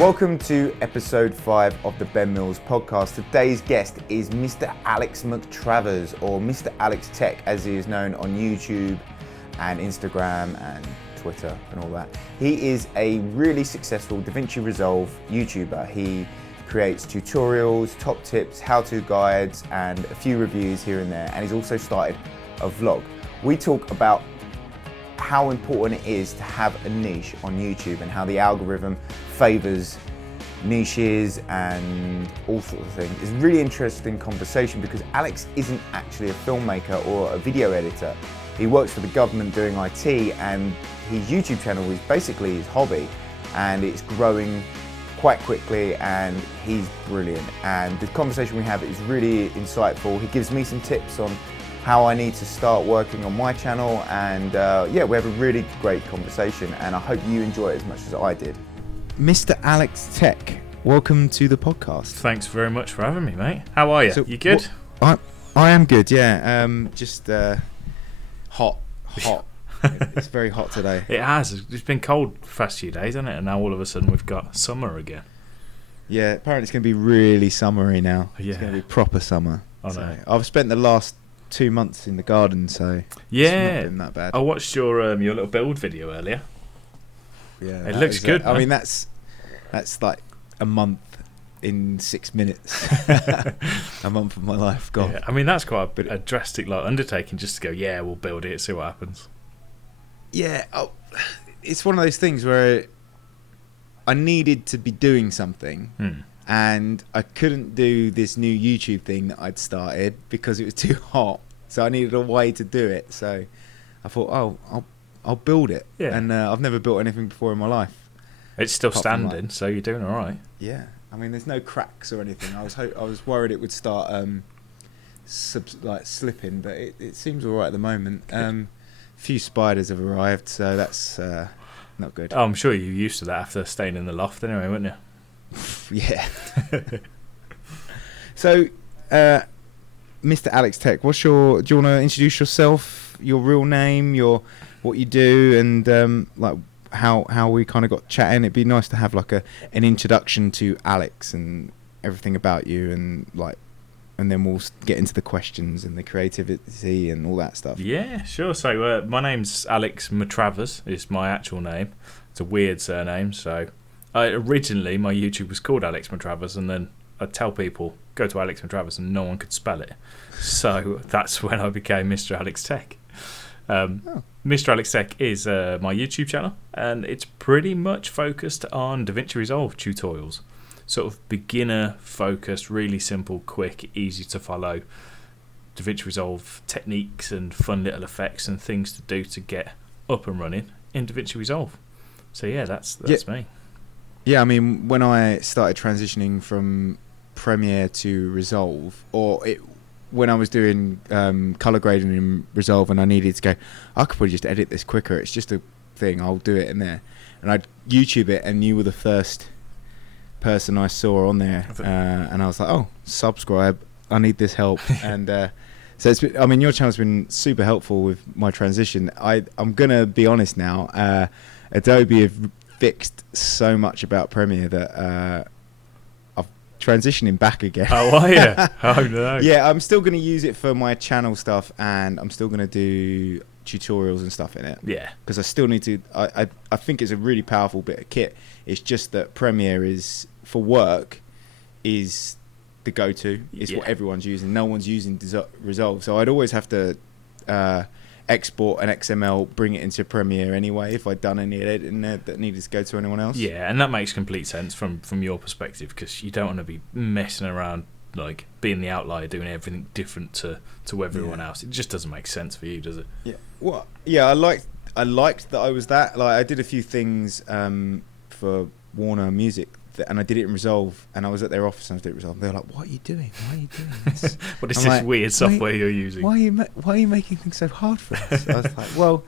Welcome to episode 5 of the Ben Mills podcast. Today's guest is Mr. Alex McTravers, or Mr. Alex Tech as he is known on YouTube and Instagram and Twitter and all that. He is a really successful DaVinci Resolve YouTuber. He creates tutorials, top tips, how-to guides and a few reviews here and there, and he's also started a vlog. We talk about how important it is to have a niche on YouTube and how the algorithm favors niches and all sorts of things. It's a really interesting conversation because Alex isn't actually a filmmaker or a video editor. He works for the government doing IT, and his YouTube channel is basically his hobby, and it's growing quite quickly, and he's brilliant. And the conversation we have is really insightful. He gives me some tips on how I need to start working on my channel, and yeah, we have a really great conversation, and I hope you enjoy it as much as I did. Mr. Alex Tech, welcome to the podcast. Thanks very much for having me, mate. How are you? So, you good? I am good, yeah. Just hot. It's very hot today. It has. It's been cold the past few days, hasn't it? And now all of a sudden we've got summer again. Yeah, apparently it's going to be really summery now. Yeah. It's going to be proper summer. I know. So I've spent the last 2 months in the garden, so yeah, it's not been that bad. I watched your little build video earlier. Yeah, it looks good. I mean, that's like a month in 6 minutes. A month of my life gone. Yeah, I mean, that's quite a drastic undertaking just to go, yeah, we'll build it, see what happens. Yeah, it's one of those things where I needed to be doing something, and I couldn't do this new YouTube thing that I'd started because it was too hot. So I needed a way to do it. So I thought, I'll build it. Yeah. And I've never built anything before in my life. It's still standing, so you're doing all right. Yeah, I mean, there's no cracks or anything. I was worried it would start slipping, but it seems all right at the moment. A few spiders have arrived, so that's not good. Oh, I'm sure you're used to that after staying in the loft anyway, weren't you? Yeah. So, Mr. Alex Tech, do you want to introduce yourself, your real name, what you do, and like how we kind of got chatting? It'd be nice to have like an introduction to Alex and everything about you, and then we'll get into the questions and the creativity and all that stuff. Yeah, sure. So my name's Alex McTravers. Is my actual name. It's a weird surname. So originally my YouTube was called Alex McTravers, and then I'd tell people go to Alex McTravers, and no one could spell it. So that's when I became Mr. Alex Tech. Mr. Alex Tech is my YouTube channel, and it's pretty much focused on DaVinci Resolve tutorials. Sort of beginner focused, really simple, quick, easy to follow DaVinci Resolve techniques and fun little effects and things to do to get up and running in DaVinci Resolve. So yeah, that's me. Yeah, I mean, when I started transitioning from Premiere to Resolve, when I was doing color grading in Resolve, and I needed to go, I could probably just edit this quicker. It's just a thing. I'll do it in there, and I'd YouTube it, and you were the first person I saw on there, and I was like, oh, subscribe. I need this help. And so it's been, I mean, your channel's been super helpful with my transition. I'm gonna be honest now. Adobe have fixed so much about Premiere that I've transitioning back again. Oh, are you? Oh no. Yeah, I'm still gonna use it for my channel stuff, and I'm still gonna do tutorials and stuff in it. Yeah, because I still need to. I think it's a really powerful bit of kit. It's just that Premiere is for work is the go-to. It's what everyone's using. No one's using Resolve, so I'd always have to export an XML, bring it into Premiere anyway if I'd done any editing there that needed to go to anyone else. Yeah, and that makes complete sense from your perspective, because you don't want to be messing around, like being the outlier, doing everything different to everyone else. It just doesn't make sense for you, does it? Yeah. Well, yeah, I liked that I was that. Like, I did a few things for Warner Music, and I did it in Resolve, and I was at their office and I was doing Resolve. They were like, "What are you doing? Why are you doing this? What is this weird software you're using? Why are you making things so hard for us?" I was like, "Well,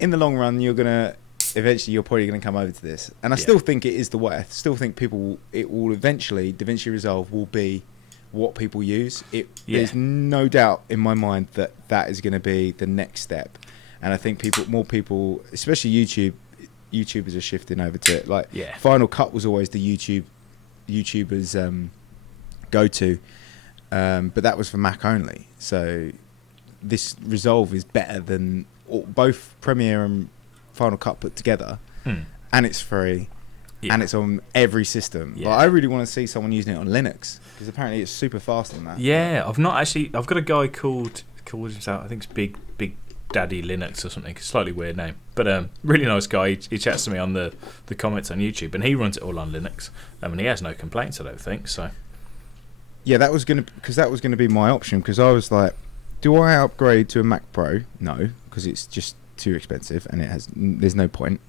in the long run, you're probably gonna come over to this." And I still think it is the way. I still think it will eventually, DaVinci Resolve will be what people use. There's no doubt in my mind that is going to be the next step. And I think more people, especially YouTube, YouTubers are shifting over to it. Like Yeah. Final Cut was always the YouTubers go-to, but that was for Mac only. So this Resolve is better than both Premiere and Final Cut put together, and it's free. Yeah. And it's on every system. Yeah. Like, I really want to see someone using it on Linux, because apparently it's super fast on that. Yeah, I've got a guy called himself, I think it's Big Daddy Linux or something. Slightly weird name, but really nice guy. He chats to me on the comments on YouTube, and he runs it all on Linux. And he has no complaints, I don't think so. Yeah, that was gonna be my option, because I was like, do I upgrade to a Mac Pro? No, because it's just too expensive and there's no point.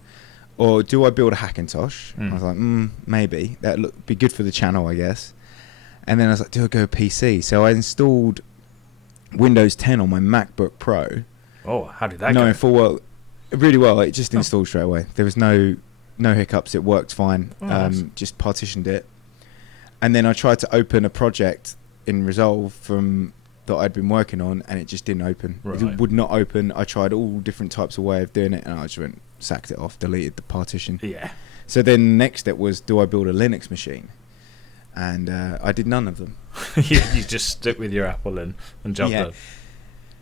Or do I build a Hackintosh? I was like, maybe. That'd be good for the channel, I guess. And then I was like, do I go PC? So I installed Windows 10 on my MacBook Pro. Oh, how did that knowing go? full well, really well. It just installed straight away. There was no hiccups. It worked fine. Nice. Just partitioned it. And then I tried to open a project in Resolve that I'd been working on, and it just didn't open. Right. It would not open. I tried all different types of way of doing it, and I just sacked it off, deleted the partition. Yeah. So then the next step was, do I build a Linux machine? And I did none of them. you just stuck with your Apple and jumped on.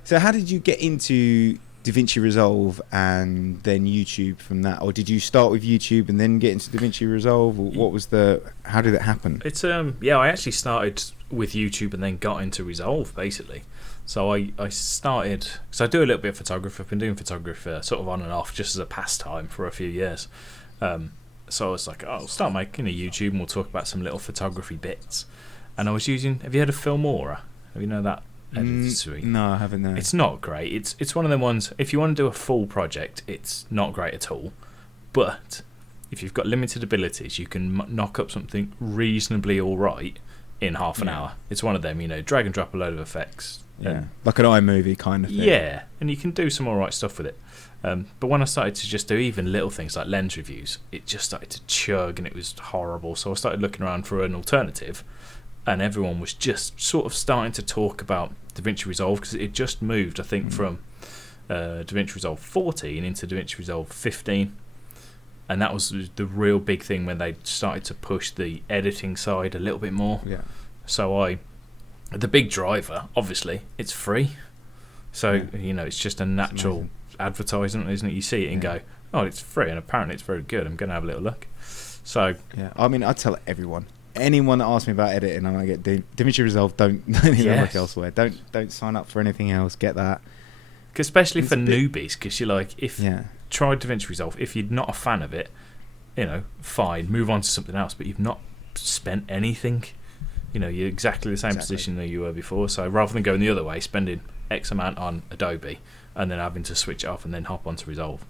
So how did you get into DaVinci Resolve and then YouTube from that? Or did you start with YouTube and then get into DaVinci Resolve? Or how did it happen? It's I actually started with YouTube and then got into Resolve, basically. So I started, because I do a little bit of photography. I've been doing photography sort of on and off just as a pastime for a few years. So I was like, I'll start making a YouTube and we'll talk about some little photography bits. And I was using, have you heard of Filmora? Have you know that editing suite? No, I haven't. No. It's not great. It's one of them ones, if you want to do a full project, it's not great at all. But if you've got limited abilities, you can knock up something reasonably all right in half an hour. It's one of them, drag and drop a load of effects. Yeah, like an iMovie kind of thing. Yeah, and you can do some all right stuff with it. But when I started to just do even little things like lens reviews, it just started to chug and it was horrible. So I started looking around for an alternative, and everyone was just sort of starting to talk about DaVinci Resolve, because it just moved, I think, from DaVinci Resolve 14 into DaVinci Resolve 15. And that was the real big thing when they started to push the editing side a little bit more. Yeah. So the big driver, obviously, it's free. So, it's just a natural advertisement, isn't it? You see it and go, oh, it's free, and apparently it's very good. I'm going to have a little look. So, yeah, I mean, I tell anyone that asks me about editing, and I get DaVinci Resolve, don't even look elsewhere. Don't sign up for anything else. Get that. Especially for newbies, because you're like, try DaVinci Resolve. If you're not a fan of it, fine, move on to something else. But you've not spent anything. You're exactly the same position that you were before. So rather than going the other way, spending X amount on Adobe and then having to switch it off and then hop onto Resolve.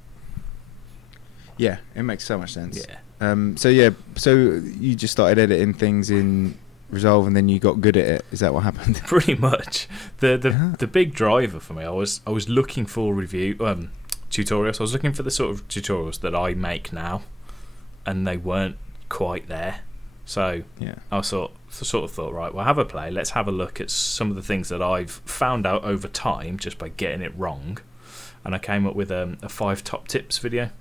Yeah, it makes so much sense. Yeah. So you just started editing things in Resolve and then you got good at it. Is that what happened? Pretty much. The big driver for me, I was looking for review tutorials. I was looking for the sort of tutorials that I make now, and they weren't quite there. So I sort of thought, right, well, have a play. Let's have a look at some of the things that I've found out over time just by getting it wrong. And I came up with a 5 top tips video.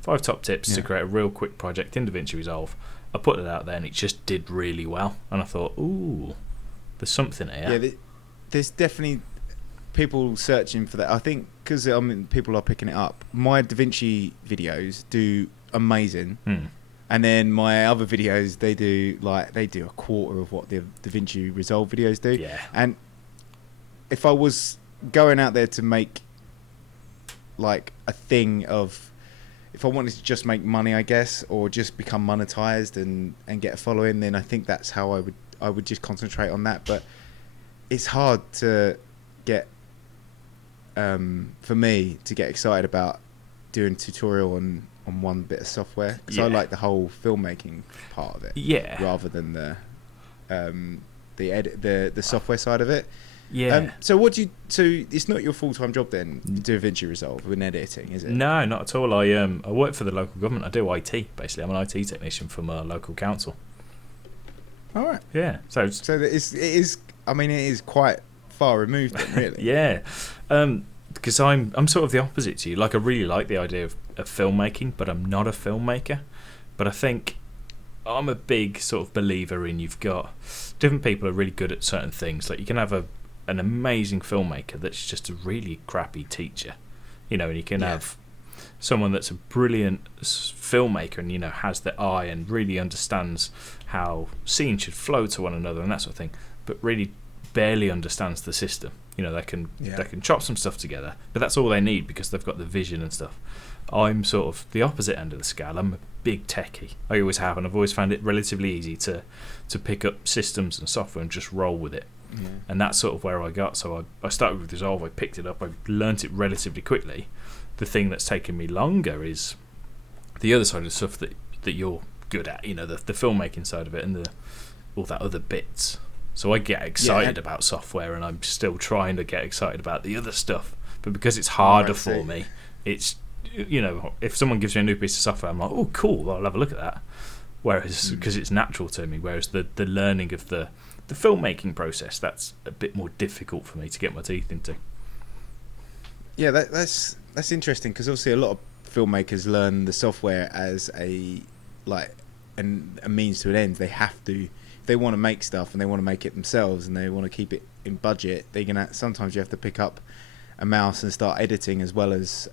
5 top tips to create a real quick project in DaVinci Resolve. I put it out there and it just did really well. And I thought, ooh, there's something here. Yeah, there's definitely people searching for that. I think because people are picking it up. My DaVinci videos do amazing. And then my other videos, they do a quarter of what the DaVinci Resolve videos do. Yeah. And if I was going out there to make like a thing of, if I wanted to just make money, I guess, or just become monetized and get a following, then I think that's how I would just concentrate on that. But it's hard to get, for me, to get excited about doing a tutorial on one bit of software, because I like the whole filmmaking part of it, rather than the software side of it. So it's not your full-time job then, DaVinci Resolve with editing, is it? No, not at all. I work for the local government. I do IT, basically. I'm an IT technician from a local council. All right. Yeah. So it is quite far removed then, really. Yeah. because I'm sort of the opposite to you. Like, I really like the idea of filmmaking, but I'm not a filmmaker. But I think I'm a big sort of believer in you've got different people are really good at certain things. Like, you can have an amazing filmmaker that's just a really crappy teacher, and you can have someone that's a brilliant filmmaker and has the eye and really understands how scenes should flow to one another and that sort of thing, but really barely understands the system. They can chop some stuff together, but that's all they need because they've got the vision and stuff. I'm sort of the opposite end of the scale. I'm a big techie. I always have, and I've always found it relatively easy to pick up systems and software and just roll with it. Yeah. And that's sort of where I got. So I started with Resolve, I picked it up, I learnt it relatively quickly. The thing that's taken me longer is the other side of the stuff that you're good at, the filmmaking side of it and all that other bits. So I get excited about software, and I'm still trying to get excited about the other stuff. But because it's harder for me, it's, if someone gives me a new piece of software, I'm like, oh, cool, I'll have a look at that. Whereas, because it's natural to me, whereas the learning of the filmmaking process, that's a bit more difficult for me to get my teeth into. Yeah, that's interesting, because obviously a lot of filmmakers learn the software as a means to an end. They have to. They want to make stuff and they want to make it themselves and they want to keep it in budget. Sometimes you have to pick up a mouse and start editing as well as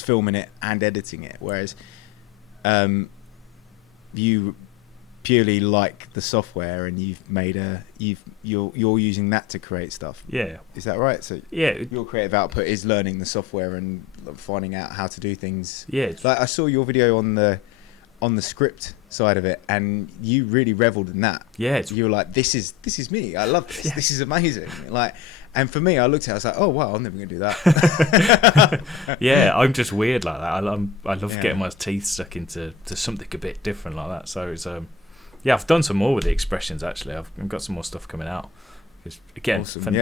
filming it and editing it. Whereas you purely like the software and you're using that to create stuff. Yeah, is that right? So your creative output is learning the software and finding out how to do things. Yeah, like I saw your video on the script side of it, and you really reveled in that. Yeah, you were like, this is me. I love this. Yeah. This is amazing. And for me, I looked at it, I was like, oh wow, I'm never gonna do that. Yeah, I'm just weird like that. I love getting my teeth stuck into something a bit different like that. So it's I've done some more with the expressions actually. I've got some more stuff coming out. Again, awesome.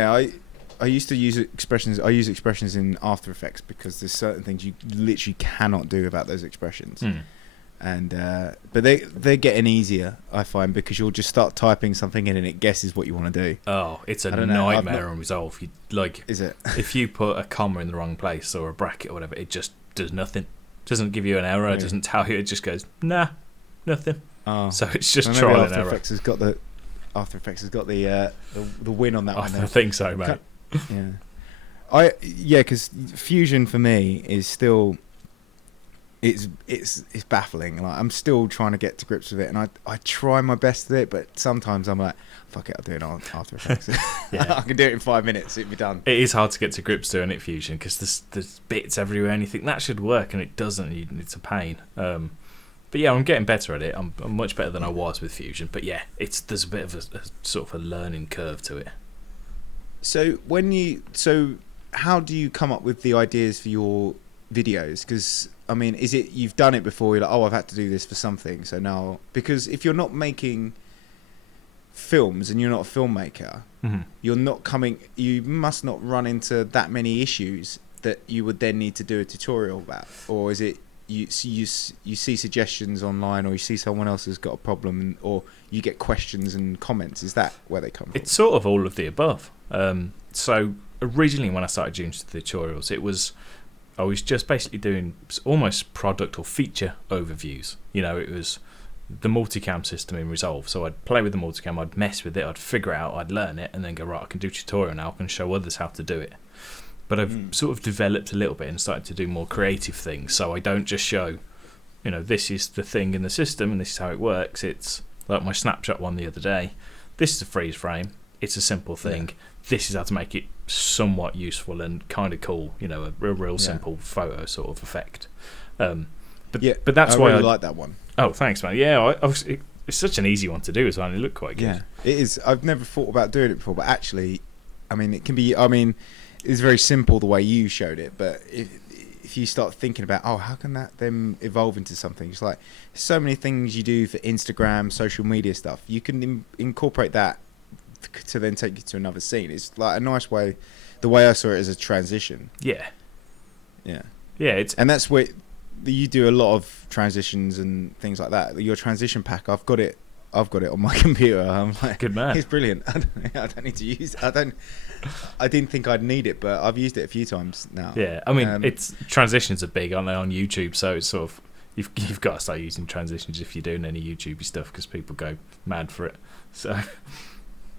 I used to use expressions. I use expressions in After Effects because there's certain things you literally cannot do about those expressions. And but they're getting easier, I find, because you'll just start typing something in and it guesses what you want to do. Oh, it's a nightmare on Resolve. Is it? If you put a comma in the wrong place or a bracket or whatever, it just does nothing. It doesn't give you an error. Really? It doesn't tell you. It just goes, nah, nothing. Oh. So it's just trial and error. After Effects has got the win on that one. I think so, mate. Because Fusion for me is still. It's baffling. Like, I'm still trying to get to grips with it, and I try my best with it, but sometimes I'm like, fuck it, I'll do it on After Effects. I can do it in 5 minutes, it'll be done. It is hard to get to grips doing it Fusion because there's bits everywhere and you think that should work and it doesn't. It's a pain. But yeah, I'm getting better at it. I'm much better than I was with Fusion. But yeah, there's a bit of a sort of a learning curve to it. So how do you come up with the ideas for your videos? Because I mean, is it you've done it before? You're like, oh, I've had to do this for something. So now, because if you're not making films and you're not a filmmaker, you're not coming. You must not run into that many issues that you would then need to do a tutorial about, or is it you see suggestions online, or you see someone else has got a problem, or you get questions and comments? Is that where they come from? It's sort of all of the above. So originally, when I started doing tutorials, I was just basically doing almost product or feature overviews. It was the multicam system in Resolve. So I'd play with the multicam, I'd mess with it, I'd figure it out, I'd learn it, and then go, right, I can do tutorial now, I can show others how to do it. But I've sort of developed a little bit and started to do more creative things. So I don't just show, this is the thing in the system and this is how it works. It's like my snapshot one the other day. This is a freeze frame. It's a simple thing. Yeah. This is how to make it somewhat useful and kind of cool, a real simple photo sort of effect. But that's why I really like that one. Oh, thanks, man. Yeah, it's such an easy one to do as well, and it looked quite good. Yeah, it is. I've never thought about doing it before, but actually, I mean, it can be. I mean, it's very simple the way you showed it, but if you start thinking about, how can that then evolve into something? It's like so many things you do for Instagram, social media stuff. You can incorporate that to then take you to another scene. It's like a nice way. The way I saw it as a transition. Yeah. And that's where you do a lot of transitions and things like that. Your transition pack, I've got it I've got it on my computer. I'm like, good man. It's brilliant. I don't need to use. I didn't think I'd need it, but I've used it a few times now. Yeah, I mean, it's transitions are big, aren't they, on YouTube? So it's sort of you've got to start using transitions if you're doing any YouTube stuff because people go mad for it. So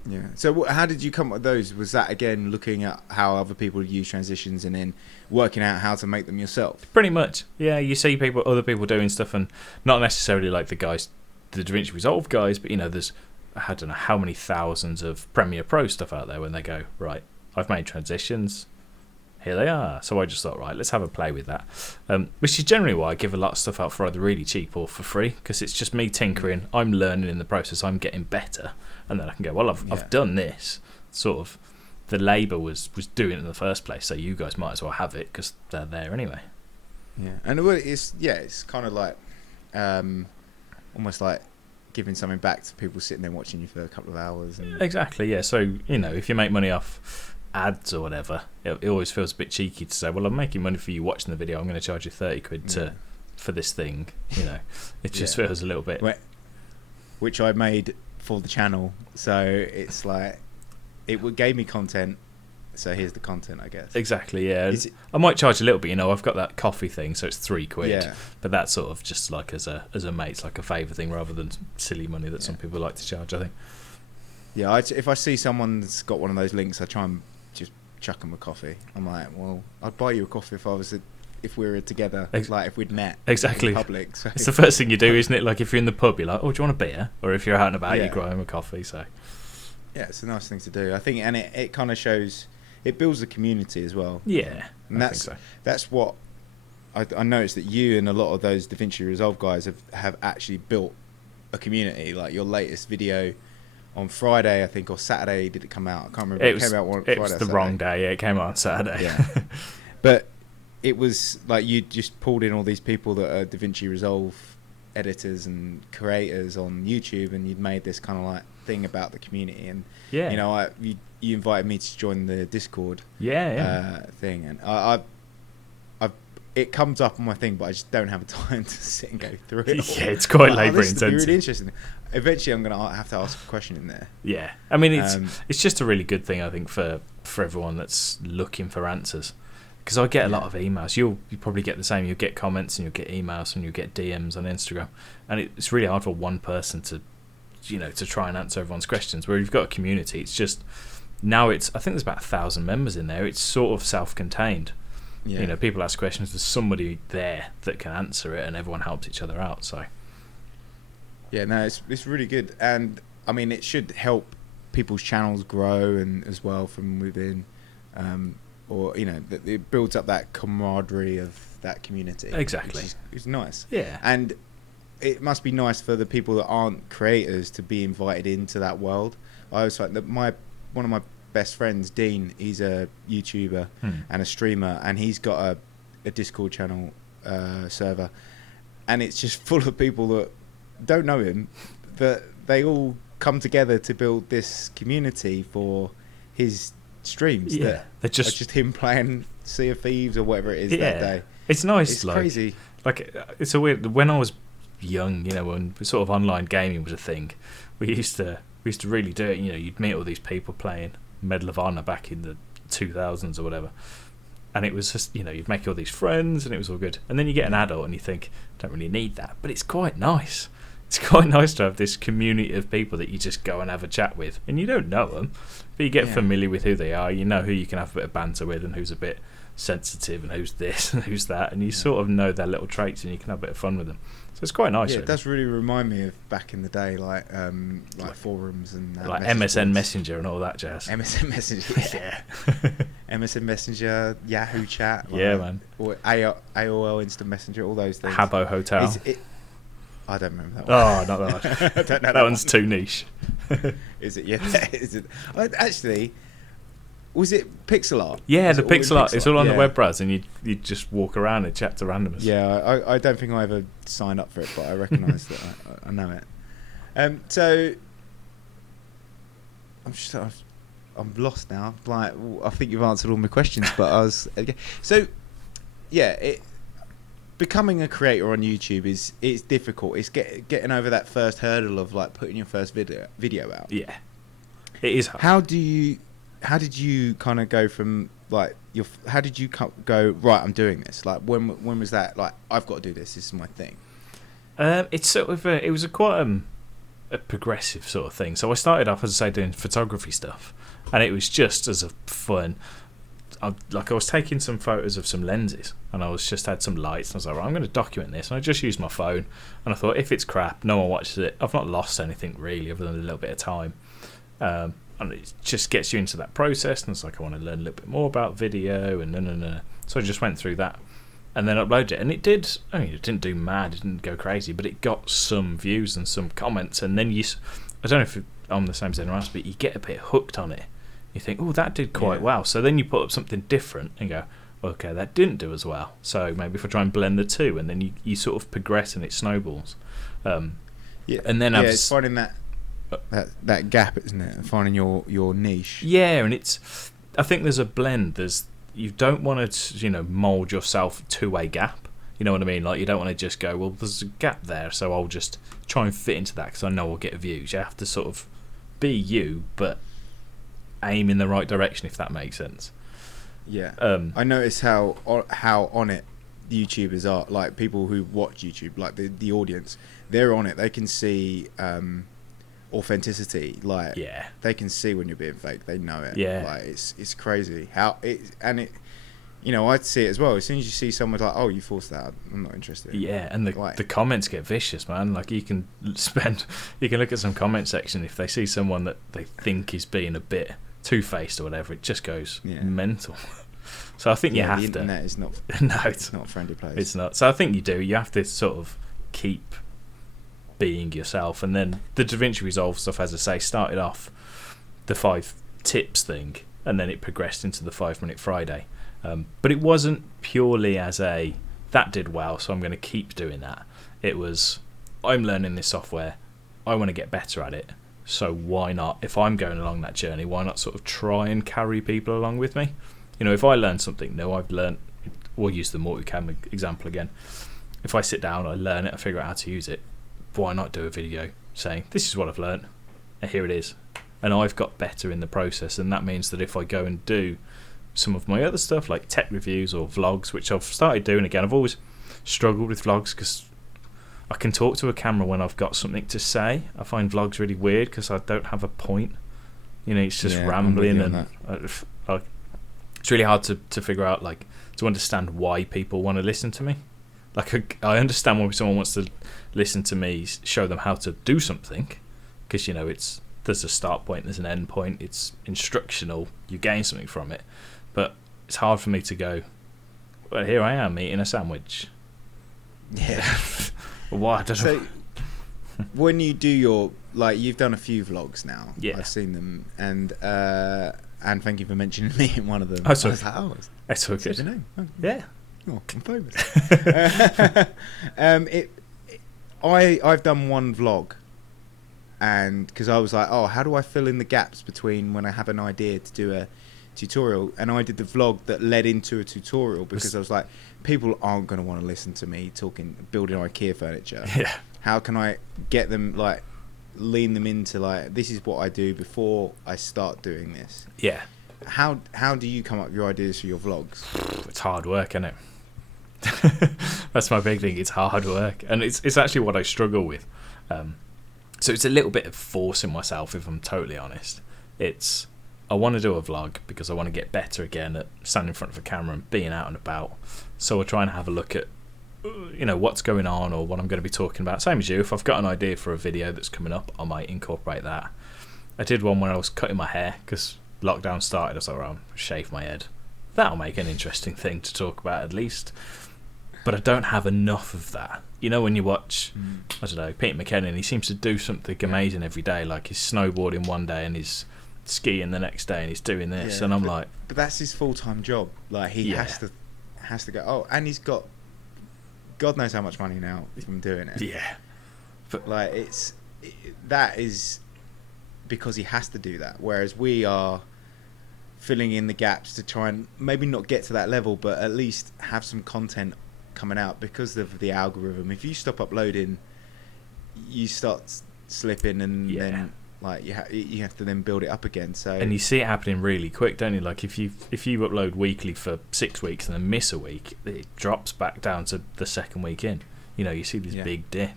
yeah. So how did you come up with those? Was that again looking at how other people use transitions and then working out how to make them yourself? pretty much, yeah. You see other people doing stuff, and not necessarily like the DaVinci Resolve guys, but there's I don't know how many thousands of Premiere Pro stuff out there when they go, right, I've made transitions, here they are. So I just thought, right, let's have a play with that, which is generally why I give a lot of stuff out for either really cheap or for free, because it's just me tinkering, I'm learning in the process, I'm getting better, and then I can go, well, I've done this, sort of the labour was doing it in the first place, so you guys might as well have it because they're there anyway. Yeah, and it's kind of like almost like giving something back to people sitting there watching you for a couple of hours. Exactly, yeah. So if you make money off ads or whatever, it always feels a bit cheeky to say, well, I'm making money for you watching the video, I'm going to charge you 30 quid for this thing. It just feels a little bit, which I made for the channel, so it's like it gave me content, so here's the content, I guess. Exactly, yeah. I might charge a little bit, I've got that coffee thing, so it's 3 quid. Yeah. But that's sort of just like as a mate, it's like a favour thing rather than silly money that some people like to charge, I think. Yeah, if I see someone's got one of those links, I try and just chuck them a coffee. I'm like, well, I'd buy you a coffee if we were together, like if we'd met exactly in public. So. It's the first thing you do, isn't it? Like if you're in the pub, you're like, oh, do you want a beer? Or if you're out and about, you grab them a coffee. So yeah, it's a nice thing to do, I think, and it kind of shows. It builds a community as well. Yeah, and that's what I noticed, that you and a lot of those DaVinci Resolve guys have actually built a community. Like your latest video on Friday, I think, or Saturday, did it come out? I can't remember. It came out on Friday. It was the wrong day. Yeah, it came out on Saturday. Yeah, but it was like you just pulled in all these people that are DaVinci Resolve editors and creators on YouTube, and you'd made this kind of like thing about the community. And you invited me to join the Discord thing, and it comes up on my thing, but I just don't have time to sit and go through it. Yeah, it's quite labour intensive. Really interesting. Eventually, I'm going to have to ask a question in there. Yeah, I mean, it's just a really good thing, I think, for everyone that's looking for answers. Because I get a lot of emails. You probably get the same. You'll get comments and you'll get emails and you'll get DMs on Instagram, and it's really hard for one person to try and answer everyone's questions. Where you've got a community, it's just now I think there's about 1,000 members in there. It's sort of self-contained. Yeah. People ask questions. There's somebody there that can answer it, and everyone helps each other out. So yeah, no, it's really good, and I mean it should help people's channels grow and as well from within. Or it builds up that camaraderie of that community. Exactly, it's nice. Yeah, and it must be nice for the people that aren't creators to be invited into that world. I always find that one of my best friends, Dean, he's a YouTuber and a streamer, and he's got a Discord channel server, and it's just full of people that don't know him, but they all come together to build this community for his streams. Yeah, they're just him playing Sea of Thieves or whatever it is that day. It's nice. It's crazy. Like it's a weird. When I was young, when sort of online gaming was a thing, we used to really do it. You'd meet all these people playing Medal of Honor back in the 2000s or whatever, and it was just you'd make all these friends and it was all good. And then you get an adult and you think, don't really need that, but it's quite nice. It's quite nice to have this community of people that you just go and have a chat with, and you don't know them, but you get familiar with who they are. You know who you can have a bit of banter with, and who's a bit sensitive, and who's this and who's that, and you sort of know their little traits, and you can have a bit of fun with them. So it's quite nice. Yeah, it does really remind me of back in the day, like forums and like MSN Messenger and all that jazz. MSN Messenger, yeah. MSN Messenger, Yahoo Chat, man, or AOL Instant Messenger, all those things. Habbo Hotel. I don't remember that one. Oh, not that one. I don't know that one's too niche. Is it? Yeah. Is it? Actually, was it pixel art? Yeah, the pixel art. It's all on the web browser, and you just walk around and chat to randomers. Yeah, I don't think I ever signed up for it, but I recognise that I know it. So I'm lost now. Like, I think you've answered all my questions, but I was okay. So yeah, becoming a creator on YouTube it's difficult. It's getting over that first hurdle of like putting your first video out. Yeah, it is hard. How did you kind of go from like how did you go, right, I'm doing this? Like when was that, like, I've got to do this, this is my thing? It's sort of it was quite a progressive sort of thing. So I started off, as I say, doing photography stuff, and it was just as a fun. I was taking some photos of some lenses, and I was just had some lights, and I was like, right, I'm going to document this, and I just used my phone, and I thought, if it's crap, no one watches it. I've not lost anything really, other than a little bit of time, and it just gets you into that process. And it's like, I want to learn a little bit more about video, and so I just went through that, and then uploaded it, and it did. I mean, it didn't do mad, it didn't go crazy, but it got some views and some comments, and then I don't know if I'm the same as anyone else, but you get a bit hooked on it. You think, oh, that did quite well. So then you put up something different and go, okay, that didn't do as well. So maybe if I try and blend the two, and then you sort of progress and it snowballs. And then it's finding that gap, isn't it? Finding your niche. Yeah, and I think there's a blend. You don't want to mold yourself to a gap. You know what I mean? Like, you don't want to just go, well, there's a gap there, so I'll just try and fit into that because I know I'll get views. You have to sort of be you, but aim in the right direction, if that makes sense. I notice how on it YouTubers are, like people who watch YouTube, like the audience, they're on it. They can see authenticity, like they can see when you're being fake. They know it. Like it's crazy how I'd see it as well. As soon as you see someone like, oh, you forced that, I'm not interested. And the comments get vicious, man. Like, you can look at some comment section, if they see someone that they think is being a bit two-faced or whatever, it just goes mental. So I think you have to. The internet is not. No, it's not a friendly place. It's not. So I think you have to sort of keep being yourself. And then the DaVinci Resolve stuff, as I say, started off the 5 tips thing, and then it progressed into the 5-minute Friday. But it wasn't purely as that did well, so I'm going to keep doing that. It was, I'm learning this software, I want to get better at it. So why not, if I'm going along that journey, why not sort of try and carry people along with me? If I learn something new, we'll use the multicam example again. If I sit down, I learn it, I figure out how to use it, why not do a video saying, this is what I've learned, and here it is. And I've got better in the process, and that means that if I go and do some of my other stuff, like tech reviews or vlogs, which I've started doing again. I've always struggled with vlogs because I can talk to a camera when I've got something to say. I find vlogs really weird because I don't have a point. It's just rambling, and it's really hard to figure out, like, to understand why people want to listen to me. Like, I understand when someone wants to listen to me show them how to do something, because there's a start point, there's an end point, it's instructional, you gain something from it. But it's hard for me to go, well, here I am eating a sandwich. Why? I don't know. When you do you've done a few vlogs now. I've seen them, and thank you for mentioning me in one of them. That's okay. That's okay. Your name. Oh, yeah. Oh, I'm famous. I've done one vlog, and because I was like, oh, how do I fill in the gaps between when I have an idea to do a tutorial, and I did the vlog that led into a tutorial, because I was like, people aren't going to want to listen to me building IKEA furniture. How can I get them, like, lean them into, like, this is what I do before I start doing this? How do you come up with your ideas for your vlogs? It's hard work, isn't it? That's my big thing. It's hard work, and it's actually what I struggle with. So it's a little bit of forcing myself, if I'm totally honest. I want to do a vlog because I want to get better again at standing in front of a camera and being out and about. So I try and have a look at what's going on or what I'm going to be talking about. Same as you, if I've got an idea for a video that's coming up, I might incorporate that. I did one when I was cutting my hair because lockdown started. I was like, I'll shave my head. That'll make an interesting thing to talk about at least. But I don't have enough of that. When you watch, I don't know, Peter McKinnon, he seems to do something amazing every day. Like, he's snowboarding one day and he's skiing the next day and he's doing this, and I'm like, but that's his full-time job. Like, he has to go. Oh, and he's got God knows how much money now from doing it. But like, that is because he has to do that, whereas we are filling in the gaps to try and maybe not get to that level, but at least have some content coming out because of the algorithm. If you stop uploading, you start slipping, and then like you have to then build it up again. So and you see it happening really quick, don't you? Like if you upload weekly for 6 weeks and then miss a week, it drops back down to the second week in. You know, you see this big dip.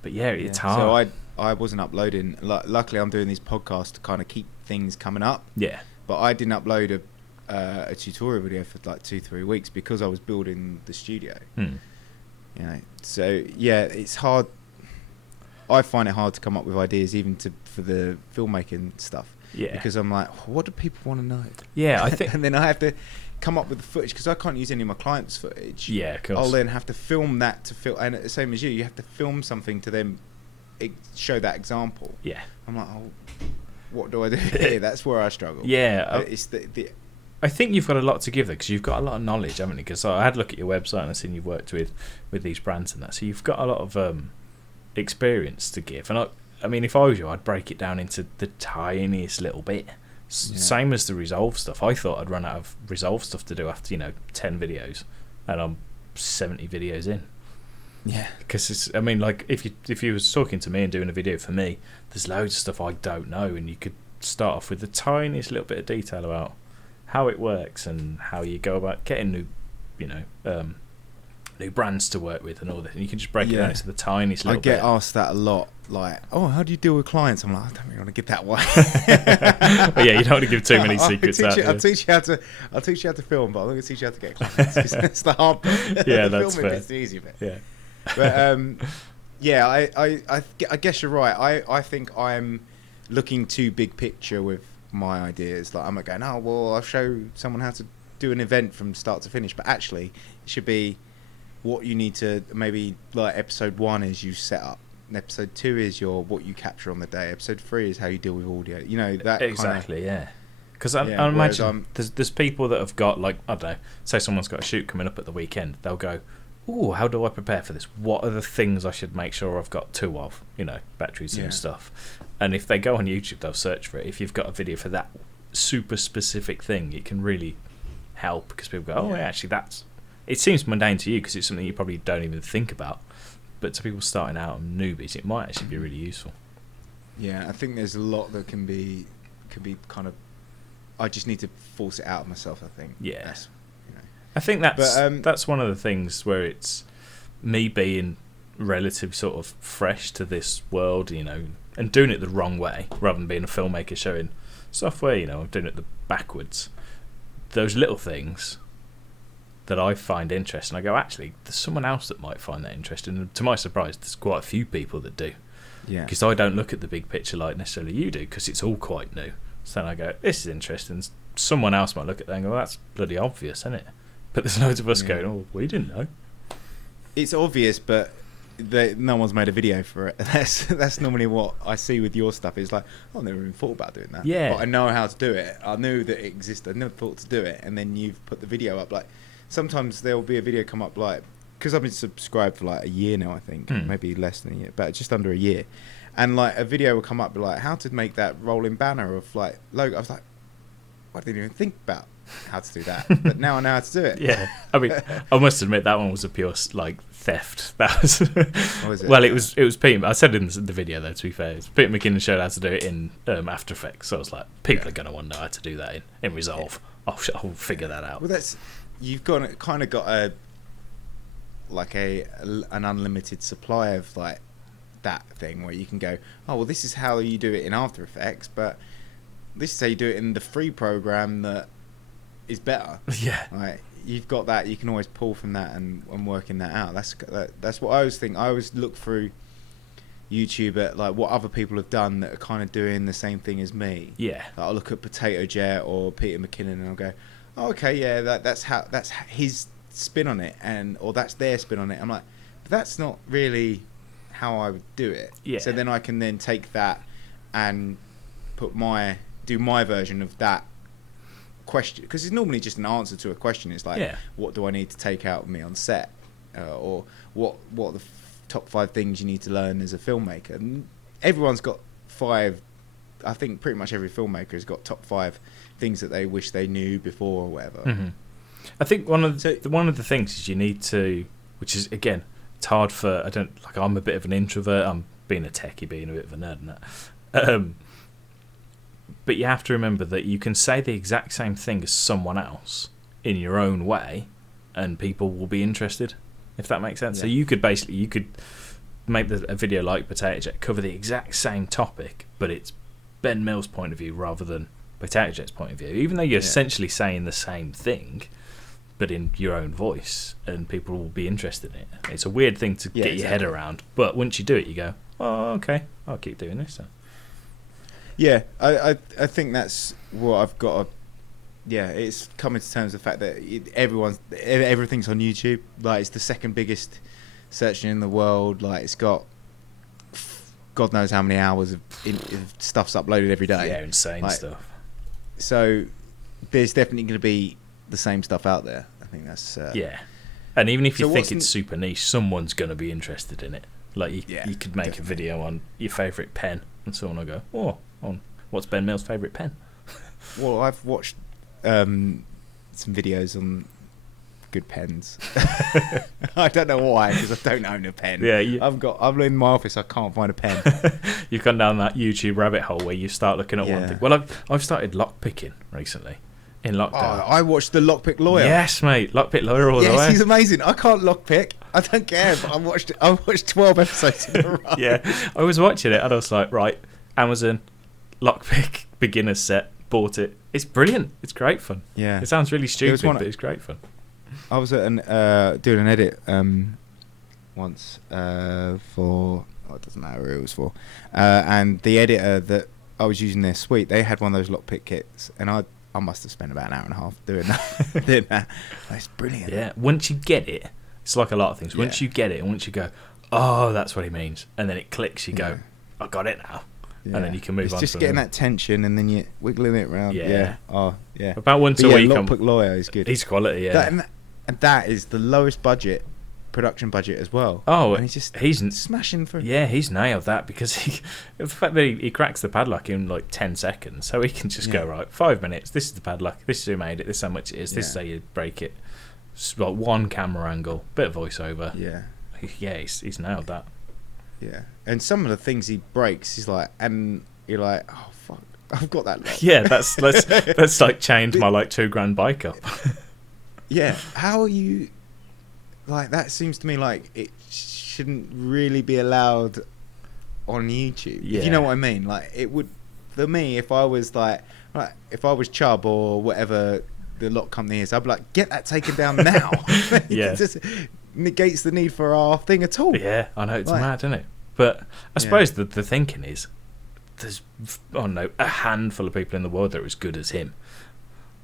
But it's hard. So I wasn't uploading. Luckily, I'm doing these podcasts to kind of keep things coming up. Yeah. But I didn't upload a tutorial video for like 2-3 weeks because I was building the studio. You know, so it's hard. I find it hard to come up with ideas even for the filmmaking stuff. Yeah. Because I'm like, what do people want to know? Yeah, I think. And then I have to come up with the footage because I can't use any of my clients' footage. Yeah, of course. I'll then have to film that to film, and the same as you have to film something to then show that example. Yeah. I'm like, what do I do here? That's where I struggle. Yeah. It's the I think you've got a lot to give there because you've got a lot of knowledge, haven't you? Because I had a look at your website and I've seen you've worked with these brands and that. So you've got a lot of experience to give. And I mean, if I was you, I'd break it down into the tiniest little bit. Same as the Resolve stuff. I thought I'd run out of Resolve stuff to do after 10 videos, and I'm 70 videos in. Yeah. Because I mean, like if you was talking to me and doing a video for me, there's loads of stuff I don't know, and you could start off with the tiniest little bit of detail about how it works and how you go about getting new brands to work with and all this, and you can just break it down into the tiniest little bit. I get asked that a lot, like, how do you deal with clients? I'm like, I don't really want to give that away. Well, you don't want to give too many secrets out. I'll teach you how to film, but I'm not going to teach you how to get clients. It's the hard bit. Yeah, that's filming fair. It's the easy bit. Yeah. But I guess you're right. I think I'm looking too big picture with my ideas. Like I'm not going, I'll show someone how to do an event from start to finish, but actually it should be what you need to, maybe like episode 1 is you set up, and episode 2 is what you capture on the day, episode 3 is how you deal with audio, that exactly. Because I imagine there's people that have got, like, I don't know, say someone's got a shoot coming up at the weekend, they'll go, how do I prepare for this? What are the things I should make sure I've got 2 of, batteries and stuff. And if they go on YouTube, they'll search for it. If you've got a video for that super specific thing, it can really help, because people go, actually it seems mundane to you because it's something you probably don't even think about, but to people starting out and newbies, it might actually be really useful. I think there's a lot that can be kind of, I just need to force it out of myself, I think. I think that's one of the things where it's me being relatively sort of fresh to this world, and doing it the wrong way rather than being a filmmaker showing software, I'm doing it backwards. Those little things that I find interesting, I go, actually, there's someone else that might find that interesting. And to my surprise, there's quite a few people that do. Yeah. Because I don't look at the big picture like necessarily you do, because it's all quite new. So then I go, this is interesting. Someone else might look at that and go, that's bloody obvious, isn't it? But there's loads of us going, we didn't know. It's obvious, but no one's made a video for it. That's normally what I see with your stuff. It's like, I've never even thought about doing that. Yeah. But I know how to do it. I knew that it existed. I never thought to do it. And then you've put the video up. Like, sometimes there will be a video come up, like, because I've been subscribed for like a year now, I think, maybe less than a year, but just under a year. And like a video will come up like, how to make that rolling banner of like logo. I was like, I didn't even think about how to do that, but now I know how to do it. Yeah, I mean, I must admit that one was a pure like theft. That was, was it? Well, it was Pete. I said in the video though. To be fair, Peter McKinnon showed how to do it in After Effects. So I was like, people are going to want to know how to do that in Resolve. Yeah. I'll figure that out. Well, you've got an unlimited supply of like that thing where you can go, this is how you do it in After Effects, but this is how you do it in the free program that is better. Yeah. Right. You've got that. You can always pull from that and working that out. That's what I always think. I always look through YouTube at like what other people have done that are kind of doing the same thing as me. Yeah. Like, I'll look at Potato Jet or Peter McKinnon and I'll go, okay, yeah, that's his spin on it, or that's their spin on it. I'm like, but that's not really how I would do it. Yeah. So then I can then take that and do my version of that question, because it's normally just an answer to a question. It's like, what do I need to take out of me on set, or what are the top 5 things you need to learn as a filmmaker? And everyone's got 5. I think pretty much every filmmaker has got top 5 things that they wish they knew before or whatever. Mm-hmm. I think one of the things is you need to, which is again, it's hard for I'm a bit of an introvert. I'm being a techie, being a bit of a nerd and that. But you have to remember that you can say the exact same thing as someone else in your own way, and people will be interested. If that makes sense. Yeah. So you could make a video like Potato Jet cover the exact same topic, but it's Ben Mill's point of view rather than Potato Jet's point of view. Even though you're essentially saying the same thing, but in your own voice, and people will be interested in it. It's a weird thing to get your head around, but once you do it, you go, "Oh, okay, I'll keep doing this." So. Yeah, I think that's what I've got. It's coming to terms with the fact that everything's on YouTube. Like, it's the second biggest search engine in the world. Like, it's got God knows how many hours of stuff's uploaded every day. Yeah, insane stuff. So there's definitely going to be the same stuff out there. I think that's and even if you think it's super niche, someone's going to be interested in it. Like you could make a video on your favourite pen, and someone will go, "Oh, on what's Ben Mill's favourite pen?" Well, I've watched some videos on good pens. I don't know why, because I don't own a pen. Yeah, I'm in my office. I can't find a pen. You've gone down that YouTube rabbit hole where you start looking at one thing. Well, I've started lockpicking recently in lockdown. Oh, I watched the Lockpick Lawyer. Yes, mate, Lockpick Lawyer all the way. Yes, he's amazing. I can't lockpick. I don't care. But I watched 12 episodes in a row. Yeah, I was watching it and I was like, right, Amazon Lockpick beginner set. Bought it. It's brilliant. It's great fun. Yeah, it sounds really stupid, but it's great fun. I was at doing an edit once for it doesn't matter who it was for, and the editor that I was using their suite, they had one of those lockpick kits, and I must have spent about an hour and a half doing that. doing that. It's brilliant. Yeah, once you get it, it's like a lot of things. Once you get it, and once you go, oh, that's what he means, and then it clicks. You go, I got it now. Yeah. And then you can move on. It's just getting that tension, and then you're wiggling it around. Yeah. Oh, yeah. About once a week. Lockpick Lawyer is good. He's quality, yeah. And that is the lowest production budget as well. Oh, and he's smashing through. Yeah, he's nailed that, because the fact that he cracks the padlock in like 10 seconds, so he can just go, right, 5 minutes. This is the padlock. This is who made it. This is how much it is. This is how you break it. Like one camera angle, bit of voiceover. Yeah. Yeah, he's nailed that. Yeah, and some of the things he breaks, he's like, and you're like, oh fuck, I've got that lock. Yeah, that's like chained my like $2,000 bike up. Yeah, how are you? Like, that seems to me like it shouldn't really be allowed on YouTube. Yeah. If you know what I mean? Like, it would, for me, if I was if I was Chubb or whatever the lock company is, I'd be like, get that taken down now. Yeah. It just negates the need for our thing at all. Yeah, I know, it's mad, isn't it? But I suppose the thinking is, there's, a handful of people in the world that are as good as him.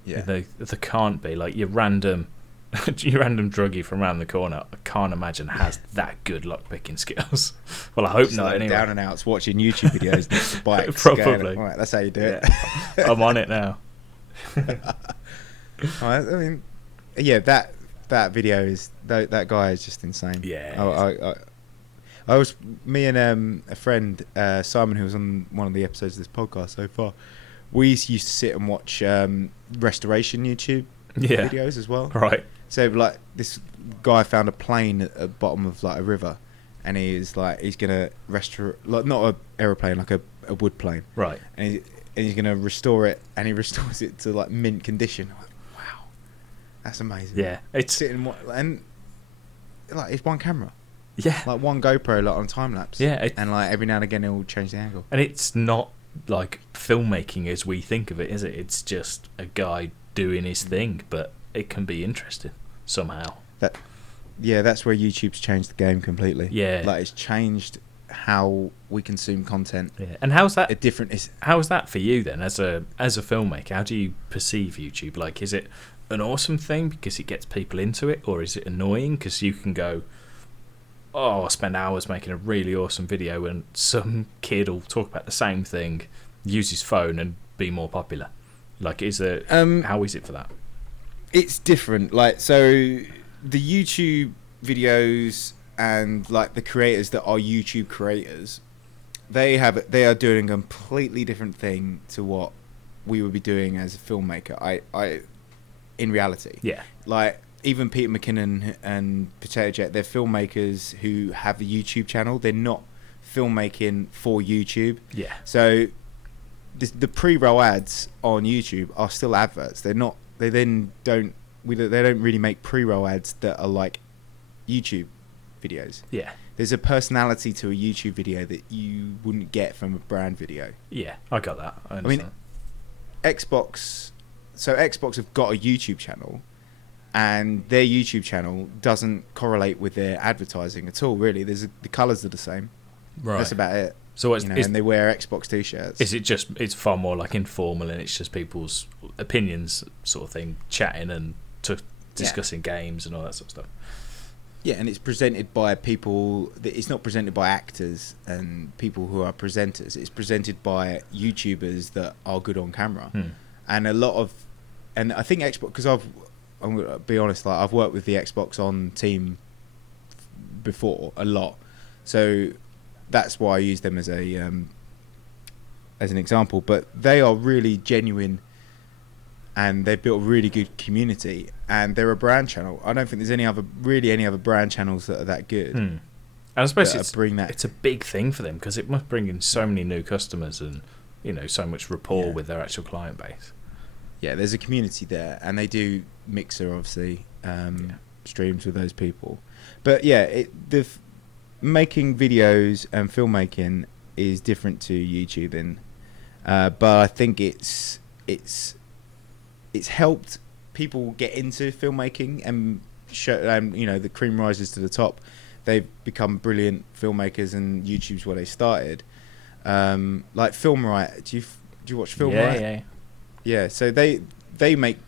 Yeah. There can't be. Like, your random druggie from around the corner, I can't imagine has that good lockpicking skills. Well, I hope just not, like anyway. Down and outs watching YouTube videos next to bikes. Probably. All right, that's how you do it. I'm on it now. I mean, yeah, that video is, that guy is just insane. Yeah. I was, me and a friend, Simon, who was on one of the episodes of this podcast so far, we used to sit and watch restoration YouTube videos as well. Right. So, like, this guy found a plane at the bottom of like a river, and he's gonna restore, like, not an aeroplane, like a wood plane. Right. And he's gonna restore it, and he restores it to like mint condition. I'm like, wow, that's amazing. Yeah. It's sitting and like, it's one camera. Yeah. Like one GoPro, like, on time lapse. Yeah. And like every now and again it will change the angle. And it's not like filmmaking as we think of it, is it? It's just a guy doing his thing, but it can be interesting somehow. That's where YouTube's changed the game completely. Yeah. Like, it's changed how we consume content. Yeah. And how's that how's that for you then, as a filmmaker? How do you perceive YouTube? Like, is it an awesome thing because it gets people into it, or is it annoying because you can go, oh, I spend hours making a really awesome video and some kid will talk about the same thing, use his phone and be more popular? Like, is it how is it for that? It's different. Like, so the YouTube videos and like the creators that are YouTube creators, they are doing a completely different thing to what we would be doing as a filmmaker. in reality. Yeah. Like even Peter McKinnon and Potato Jet, they're filmmakers who have a YouTube channel. They're not filmmaking for YouTube. Yeah. So the pre-roll ads on YouTube are still adverts. They're not. They then don't. They don't really make pre-roll ads that are like YouTube videos. Yeah. There's a personality to a YouTube video that you wouldn't get from a brand video. Yeah, I got that. I understand. Xbox. So Xbox have got a YouTube channel, and their YouTube channel doesn't correlate with their advertising at all. Really, the colours are the same. Right. That's about it. So and they wear Xbox T-shirts. Is it just? It's far more like informal, and it's just people's opinions, sort of thing, chatting and discussing games and all that sort of stuff. Yeah, and it's presented by people. It's not presented by actors and people who are presenters. It's presented by YouTubers that are good on camera, and and I think Xbox, because I'm gonna be honest, like I've worked with the Xbox On team before a lot, so that's why I use them as an example. But they are really genuine, and they've built a really good community, and they're a brand channel. I don't think there's any other brand channels that are that good. And I suppose it's a big thing for them, because it must bring in so many new customers and so much rapport with their actual client base. Yeah, there's a community there, and they do Mixer, obviously, streams with those people. But yeah, making videos and filmmaking is different to YouTubing, but I think it's helped people get into filmmaking and show, the cream rises to the top. They've become brilliant filmmakers, and YouTube's where they started. Like Filmright, do you watch Filmright? Yeah. So they make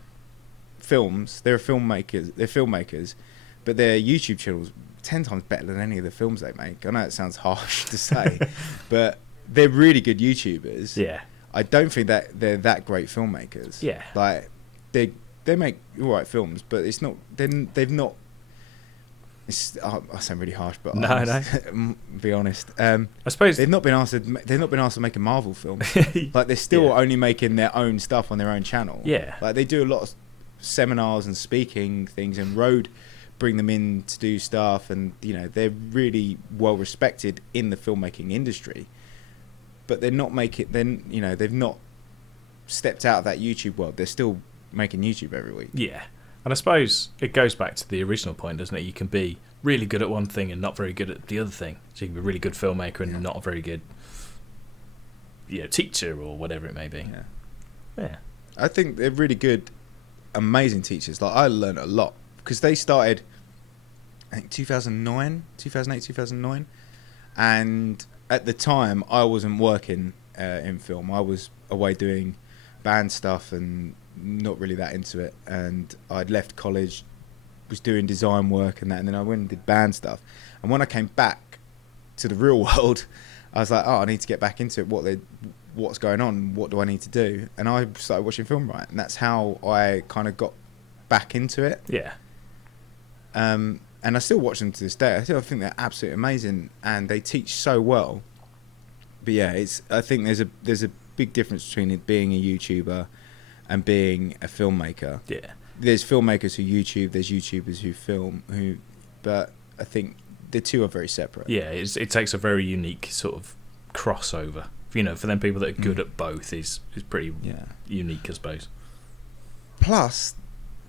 films. They're filmmakers, but their YouTube channel's 10 times better than any of the films they make. I know it sounds harsh to say, but they're really good YouTubers. Yeah. I don't think that they're that great filmmakers. Yeah. Like they make all right films, but it's not. They've not. I sound really harsh, but no. Be honest. I suppose they've not been asked to make a Marvel film. Like they're still only making their own stuff on their own channel. Yeah. Like they do a lot of seminars and speaking things, and Road bring them in to do stuff, and they're really well respected in the filmmaking industry. But they're not making. Then they've not stepped out of that YouTube world. They're still making YouTube every week. Yeah. And I suppose it goes back to the original point, doesn't it? You can be really good at one thing and not very good at the other thing. So you can be a really good filmmaker and not a very good teacher or whatever it may be. Yeah. I think they're really good, amazing teachers. Like I learned a lot because they started, I think 2008, 2009. And at the time I wasn't working in film. I was away doing band stuff and not really that into it, and I'd left college, was doing design work and that, and then I went and did band stuff. And when I came back to the real world, I was like, I need to get back into it. What's going on? What do I need to do? And I started watching Filmright, and that's how I kind of got back into it. Yeah. And I still watch them to this day. I still think they're absolutely amazing, and they teach so well. But yeah, I think there's a big difference between it being a YouTuber and being a filmmaker. Yeah. There's filmmakers who YouTube, there's YouTubers who film, but I think the two are very separate. Yeah, it takes a very unique sort of crossover. For them people that are good at both is pretty unique, I suppose. Plus,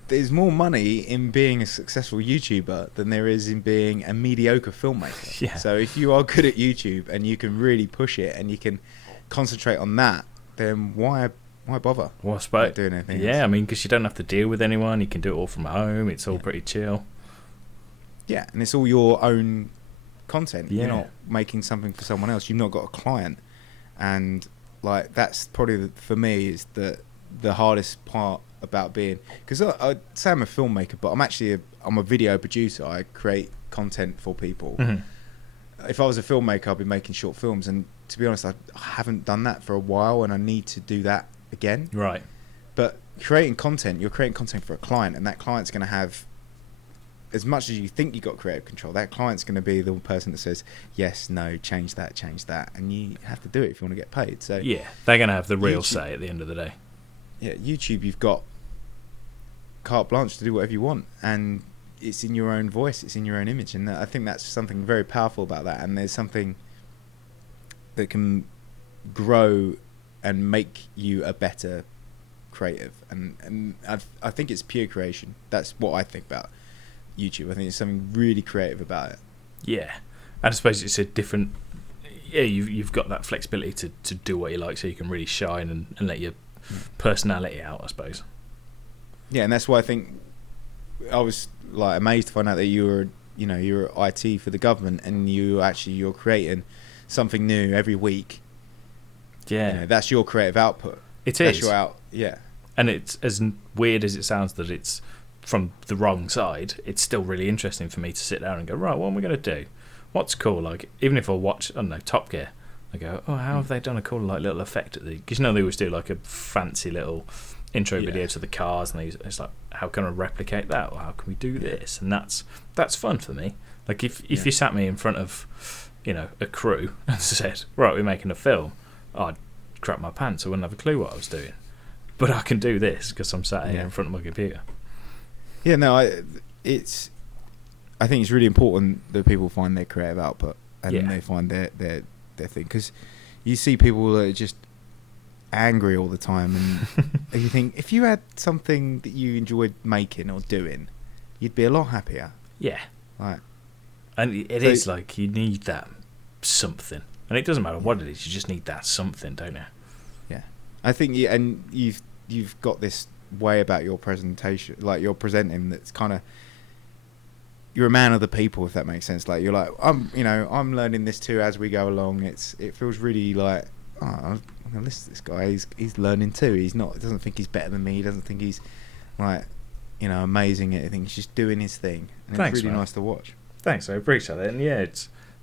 there's more money in being a successful YouTuber than there is in being a mediocre filmmaker. Yeah. So if you are good at YouTube and you can really push it and you can concentrate on that, then why bother? Well, I suppose, doing anything else? Yeah, I mean, because you don't have to deal with anyone. You can do it all from home. It's all pretty chill. Yeah, and it's all your own content. Yeah. You're not making something for someone else. You've not got a client. And like that's probably for me is the hardest part about being, because I say I'm a filmmaker, but I'm a video producer. I create content for people. Mm-hmm. If I was a filmmaker, I'd be making short films, and to be honest, I haven't done that for a while, and I need to do that again. Right. But creating content, you're creating content for a client, and that client's going to have, as much as you think you've got creative control, that client's going to be the person that says yes, no, change that, and you have to do it if you want to get paid. So yeah, they're going to have the real say at the end of the day. Yeah, YouTube, you've got carte blanche to do whatever you want, and it's in your own voice, it's in your own image, and I think that's something very powerful about that. And there's something that can grow and make you a better creative, and I think it's pure creation. That's what I think about YouTube. I think there's something really creative about it. Yeah, and I suppose it's a different. Yeah, you've got that flexibility to do what you like, so you can really shine and let your personality out, I suppose. Yeah, and that's why I think I was like amazed to find out that you're IT for the government, and you're creating something new every week. Yeah, that's your creative output. That's your out. Yeah, and it's as weird as it sounds that it's from the wrong side. It's still really interesting for me to sit down and go, right, what am we going to do? What's cool? Like, even if I watch, I don't know, Top Gear, I go, oh, how have they done a cool like little effect at the? Because they always do like a fancy little intro video to the cars, and it's like, how can I replicate that? Or how can we do this? And that's fun for me. Like if you sat me in front of a crew and said, right, we're making a film, I'd crap my pants. I wouldn't have a clue what I was doing. But I can do this because I'm sat here in front of my computer. Yeah, no, I think it's really important that people find their creative output, and they find their thing, because you see people that are just angry all the time, and you think if you had something that you enjoyed making or doing, you'd be a lot happier. Yeah, right. And it is like you need that something, and it doesn't matter what it is. You just need that something, don't you? Yeah, I think you've got this way about your presentation, like you're presenting, that's kind of, you're a man of the people, if that makes sense. Like you're like, I'm learning this too as we go along. It feels really like, oh, I'm gonna listen to this guy. He's learning too. Doesn't think he's better than me. He doesn't think he's like, amazing at anything. He's just doing his thing. And Thanks, it's really man. nice to watch. Thanks, I appreciate it. And yeah,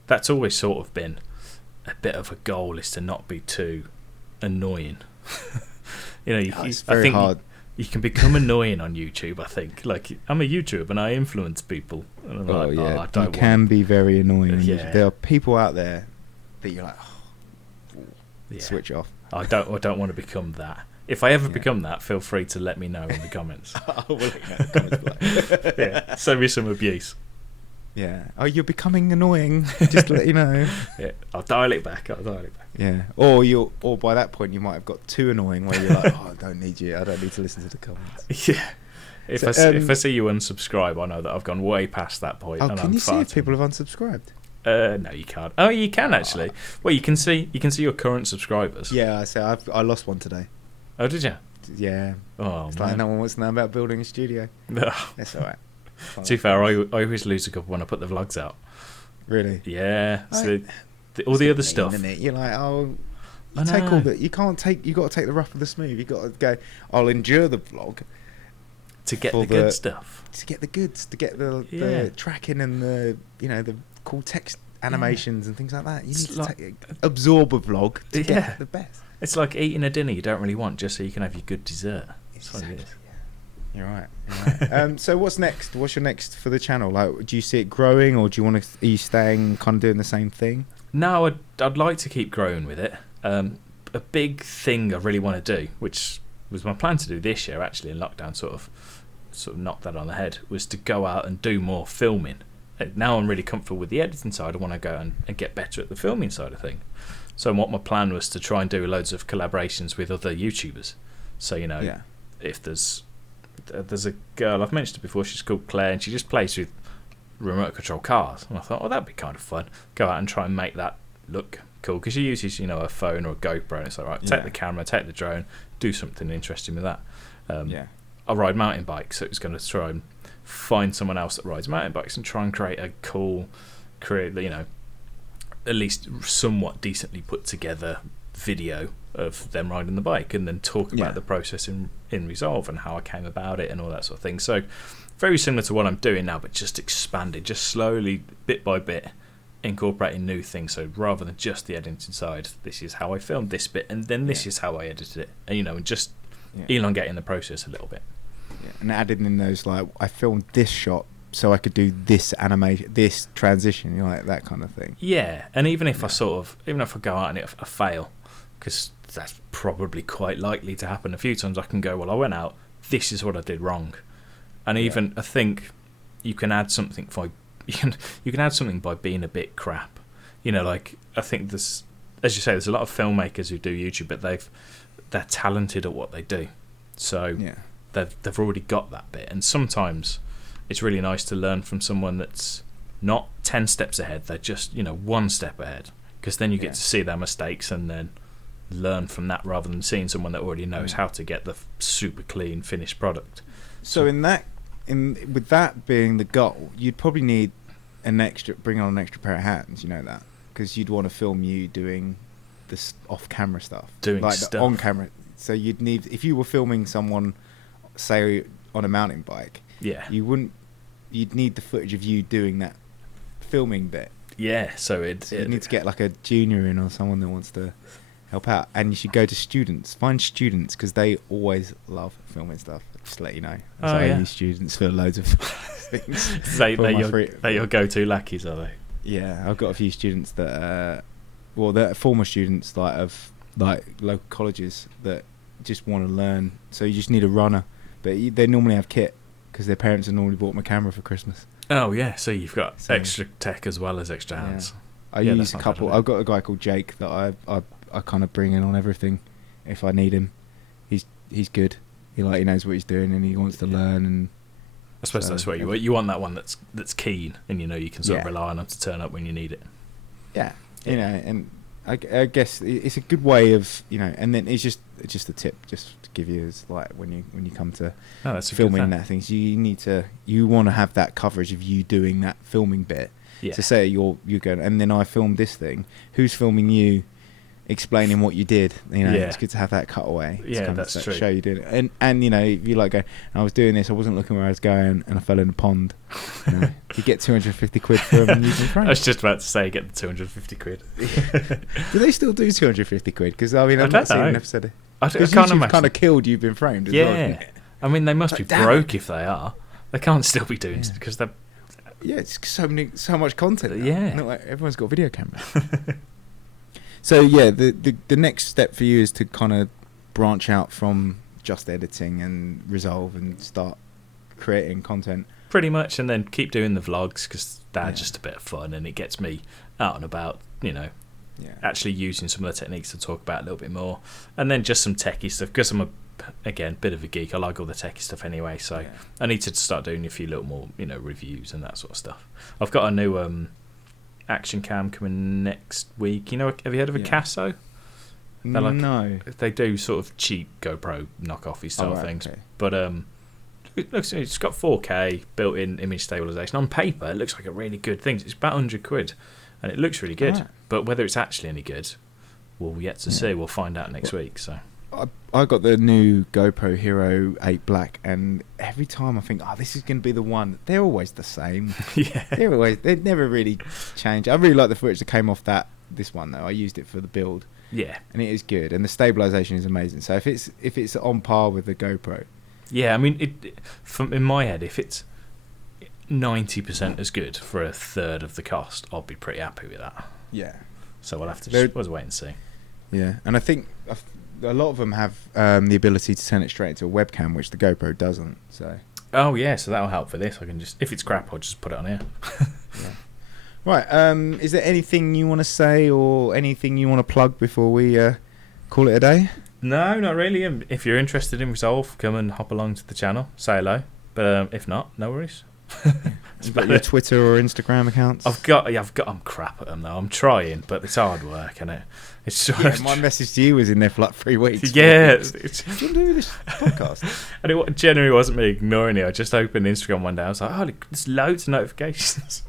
that's always sort of been a bit of a goal, is to not be too annoying. It's very hard. You can become annoying on YouTube, I think. Like, I'm a YouTuber and I influence people. And I'm I don't can be very annoying. Yeah. There are people out there that you're like, switch off. I don't want to become that. If I ever become that, feel free to let me know in the comments. I will let you know in the comments below. Send me some abuse. Yeah. Oh, you're becoming annoying. Just to let you know. Yeah, I'll dial it back. Yeah. Or by that point you might have got too annoying where you're like, oh, I don't need you. I don't need to listen to the comments. Yeah. If I see you unsubscribe, I know that I've gone way past that point. Oh, can you see if people have unsubscribed? No, you can't. Oh, you can actually. Well, you can see your current subscribers. Yeah, I lost one today. Oh, did you? Yeah. Oh, it's man. like no one wants to know about building a studio. No. That's all right. To be fair, I always lose a couple when I put the vlogs out. Really? Yeah. So all the other stuff. Isn't it? You're like, take all that. You got to take the rough with the smooth. You got to go, I'll endure the vlog to get the good stuff. To get the goods, to get the tracking and the cool text animations and things like that. You need to absorb a vlog to get the best. It's like eating a dinner you don't really want, just so you can have your good dessert. That's what it is. You're right. So what's next? What's your next for the channel? Like, do you see it growing, or do you want to? Are you staying kind of doing the same thing? No, I'd like to keep growing with it. A big thing I really want to do, which was my plan to do this year actually, in lockdown, sort of knocked that on the head, was to go out and do more filming. Now I'm really comfortable with the editing side. I want to go and get better at the filming side of things. So what my plan was to try and do loads of collaborations with other YouTubers. So if there's a girl, I've mentioned it before, she's called Claire, and she just plays with remote control cars, and I thought, that'd be kind of fun. Go out and try and make that look cool, because she uses a phone or a GoPro, and it's like, right, take the camera, take the drone, do something interesting with that. I ride mountain bikes, so it was going to try and find someone else that rides mountain bikes and try and create a cool, at least somewhat decently put together video of them riding the bike, and then talk about the process in Resolve and how I came about it and all that sort of thing. So very similar to what I'm doing now, but just expanded, just slowly, bit by bit, incorporating new things. So rather than just the editing side, this is how I filmed this bit, and then this is how I edited it, and just elongating the process a little bit. And adding in those, like, I filmed this shot so I could do this animation, this transition, like that kind of thing. Yeah, and even if I go out and I fail, because that's probably quite likely to happen a few times, I can go, well, I went out, this is what I did wrong. And even I think you can add something by you can add something by being a bit crap. You know, like I think there's, as you say, there's a lot of filmmakers who do YouTube, but they're talented at what they do. So they've already got that bit. And sometimes it's really nice to learn from someone that's not 10 steps ahead. They're just, you know, 1 step ahead, because then you get to see their mistakes and then learn from that, rather than seeing someone that already knows how to get the super clean finished product. So with that being the goal, you'd probably need bring on an extra pair of hands, you know that, because you'd want to film you doing this off-camera stuff, doing stuff on camera. So you'd need, if you were filming someone, say on a mountain bike, you'd need the footage of you doing that filming bit. Yeah, so you need to get like a junior in or someone that wants to help out, and you should go to find students, because they always love filming stuff. Just to let you know. I use students for loads of things. They're your go-to lackeys, are they? Yeah, I've got a few students that, they're former students of local colleges that just want to learn. So you just need a runner, but they normally have kit because their parents have normally bought them a camera for Christmas. Oh yeah, so you've got extra tech as well as extra hands. I use a couple. I've got a guy called Jake that I kind of bring in on everything if I need him. He's good. He knows what he's doing and he wants to learn. And I suppose that's what you want, that one that's keen, and you know you can sort of rely on them to turn up when you need it. Yeah, you know, and I guess it's a good way of, you know, and then it's just a tip just to give you is like when you come to filming that things, you want to have that coverage of you doing that filming bit. Yeah. To say you're going, and then I filmed this thing. Who's filming you? Explaining what you did, you know, it's good to have that cutaway. Yeah, that's true. Show you did it, and you know, if you like go, I was doing this, I wasn't looking where I was going, and I fell in a pond. You know, you get 250 quid for them, and you've been framed. I was just about to say, get the 250 quid. Do they still do 250 quid? Because I mean, I've not seen an episode. Because YouTube's kind of killed You've Been Framed. As well, isn't it? I mean, they must be broke if they are. They can't still be doing it because they're. Yeah, it's so much content. Now. Yeah, not like everyone's got a video camera. So yeah, the next step for you is to kind of branch out from just editing and Resolve and start creating content. Pretty much, and then keep doing the vlogs because they're just a bit of fun and it gets me out and about, you know, actually using some of the techniques to talk about a little bit more. And then just some techie stuff, because I'm a bit of a geek. I like all the techie stuff anyway, so I need to start doing a few little more, you know, reviews and that sort of stuff. I've got a new action cam coming next week. You know, have you heard of a Casso? No. They do sort of cheap GoPro knockoffy style things, but it's got 4K built-in image stabilization. On paper, it looks like a really good thing. It's about 100 quid, and it looks really good. But whether it's actually any good, we'll yet to see. We'll find out next week. So I got the new GoPro Hero 8 Black, and every time I think, this is going to be the one. They're always the same. They never really change. I really like the footage that came off this one though. I used it for the build. Yeah, and it is good, and the stabilization is amazing. So if it's on par with the GoPro. Yeah, I mean, in my head, if it's 90% as good for a third of the cost, I'll be pretty happy with that. Yeah. So we'll have to just wait and see. Yeah, and I think a lot of them have the ability to turn it straight into a webcam, which the GoPro doesn't. So. Oh yeah, so that'll help for this. I can just, if it's crap, I'll just put it on here. Right. Is there anything you want to say or anything you want to plug before we call it a day? No, not really. If you're interested in Resolve, come and hop along to the channel. Say hello. But if not, no worries. You've got your Twitter or Instagram accounts? I'm crap at them though. I'm trying, but it's hard work, isn't it? It's my message to you was in there for like 3 weeks. Yeah, do you do this podcast? And it generally wasn't me ignoring it. I just opened Instagram one day. I was like, there's loads of notifications.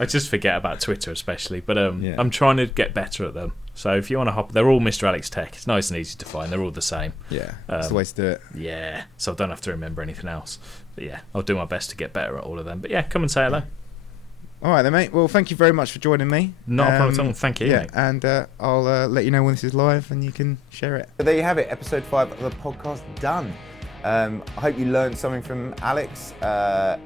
I just forget about Twitter especially, but I'm trying to get better at them. So if you want to hop, they're all Mr. Alex Tech. It's nice and easy to find. They're all the same. Yeah, that's the way to do it. Yeah, so I don't have to remember anything else. But yeah, I'll do my best to get better at all of them. But yeah, come and say hello. All right then, mate. Well, thank you very much for joining me. Not a problem at all. Thank you, mate. And I'll let you know when this is live and you can share it. So there you have it, episode 5 of the podcast done. I hope you learned something from Alex.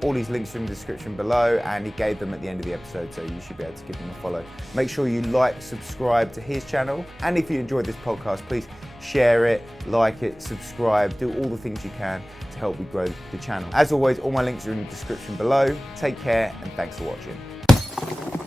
All his links are in the description below, and he gave them at the end of the episode, so you should be able to give him a follow. Make sure you like, subscribe to his channel, and if you enjoyed this podcast, please share it, like it, subscribe, do all the things you can to help me grow the channel. As always, all my links are in the description below. Take care, and thanks for watching.